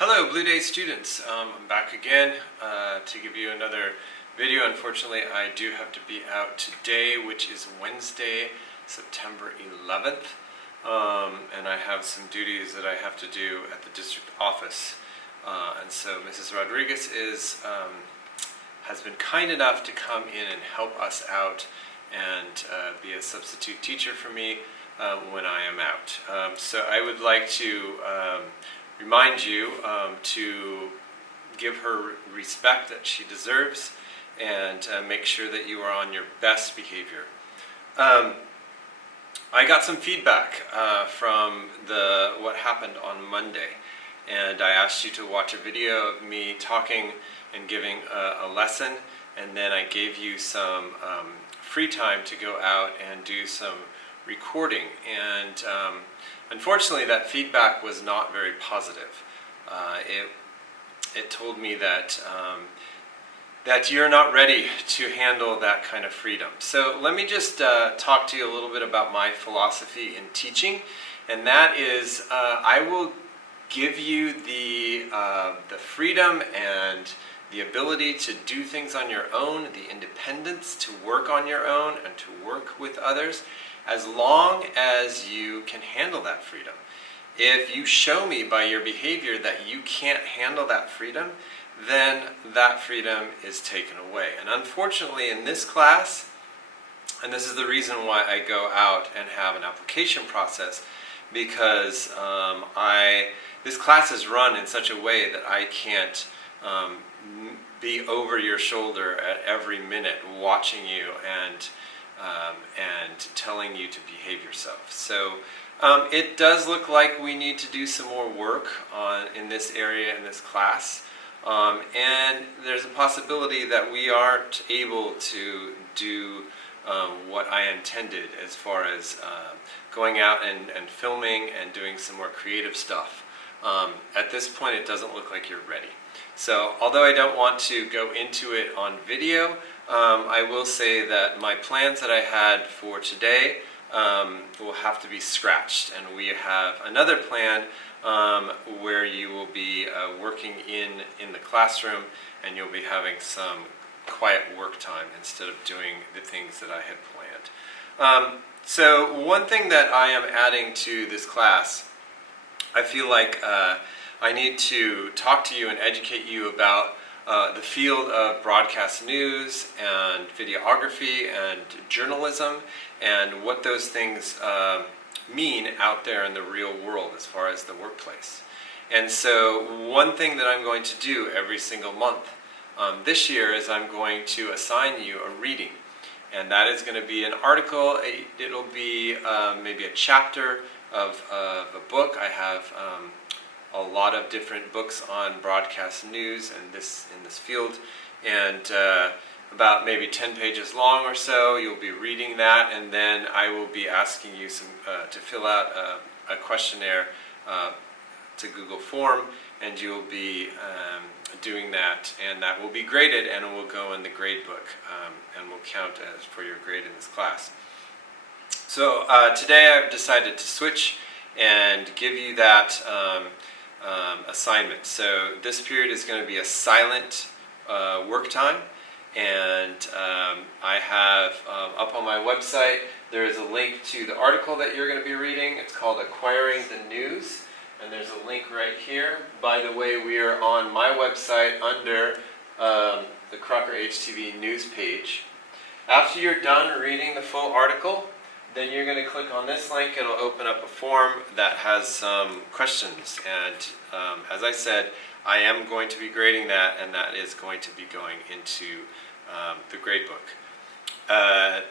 Hello Blue Day students, I'm back again to give you another video. Unfortunately I do have to be out today, which is Wednesday, September 11th, and I have some duties that I have to do at the district office, and so Mrs. Rodriguez has been kind enough to come in and help us out and be a substitute teacher for me when I am out. So I would like to remind you to give her respect that she deserves and make sure that you are on your best behavior. I got some feedback from what happened on Monday, and I asked you to watch a video of me talking and giving a lesson, and then I gave you some free time to go out and do some recording, and unfortunately that feedback was not very positive. It told me that that you're not ready to handle that kind of freedom. So let me just talk to you a little bit about my philosophy in teaching, and that is I will give you the freedom and the ability to do things on your own, the independence to work on your own and to work with others, as long as you can handle that freedom. If you show me by your behavior that you can't handle that freedom, then that freedom is taken away. And unfortunately in this class, and this is the reason why I go out and have an application process, because this class is run in such a way that I can't be over your shoulder at every minute watching you and telling you to behave yourself. So it does look like we need to do some more work in this area, in this class, and there's a possibility that we aren't able to do what I intended as far as going out and filming and doing some more creative stuff. At this point it doesn't look like you're ready. So although I don't want to go into it on video, I will say that my plans that I had for today will have to be scratched, and we have another plan where you will be working in the classroom, and you'll be having some quiet work time instead of doing the things that I had planned. So one thing that I am adding to this class, I feel like I need to talk to you and educate you about the field of broadcast news and videography and journalism and what those things mean out there in the real world as far as the workplace. And so one thing that I'm going to do every single month this year is I'm going to assign you a reading. And that is going to be an article. It'll be maybe a chapter of a book. I have a lot of different books on broadcast news and in this field, and about maybe 10 pages long or so. You'll be reading that, and then I will be asking you to fill out a questionnaire to Google Form, and you'll be doing that, and that will be graded and it will go in the grade book and will count as for your grade in this class. So today I've decided to switch and give you that assignment. So this period is going to be a silent work time, and I have up on my website there is a link to the article that you're going to be reading. It's called Acquiring the News, and there's a link right here. By the way, we are on my website under the Crocker HTV news page. After you're done reading the full article, then you're going to click on this link. It'll open up a form that has some questions, and as I said, I am going to be grading that, and that is going to be going into the grade book. I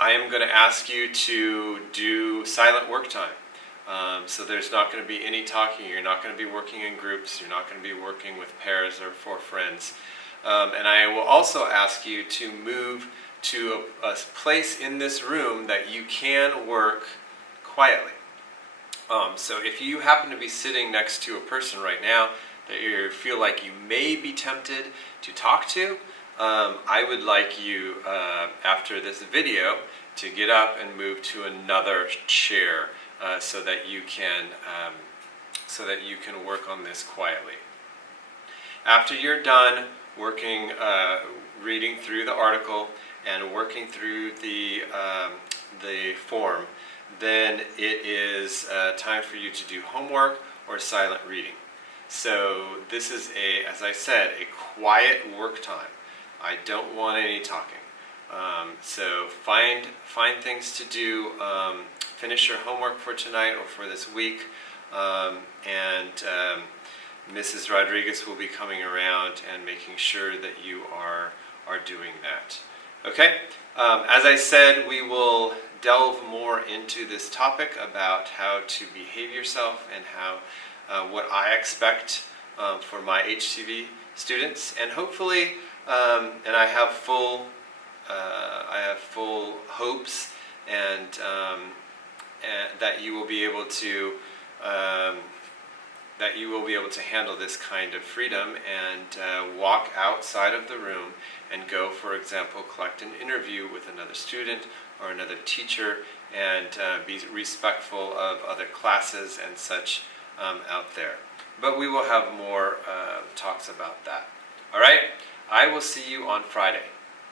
am going to ask you to do silent work time. So there's not going to be any talking. You're not going to be working in groups. You're not going to be working with pairs or for friends. And I will also ask you to move to a place in this room that you can work quietly. So if you happen to be sitting next to a person right now that you feel like you may be tempted to talk to, I would like you, after this video, to get up and move to another chair so that you can work on this quietly. After you're done working, reading through the article and working through the form, then it is time for you to do homework or silent reading. So this is as I said, a quiet work time. I don't want any talking. So find things to do. Finish your homework for tonight or for this week, and Mrs. Rodriguez will be coming around and making sure that you are doing that. Okay? As I said, we will delve more into this topic about how to behave yourself and how what I expect for my HCV students, and hopefully, and I have full hopes and that you will be able to handle this kind of freedom and walk outside of the room and go, for example, collect an interview with another student or another teacher, and be respectful of other classes and such out there. But we will have more talks about that. All right? I will see you on Friday.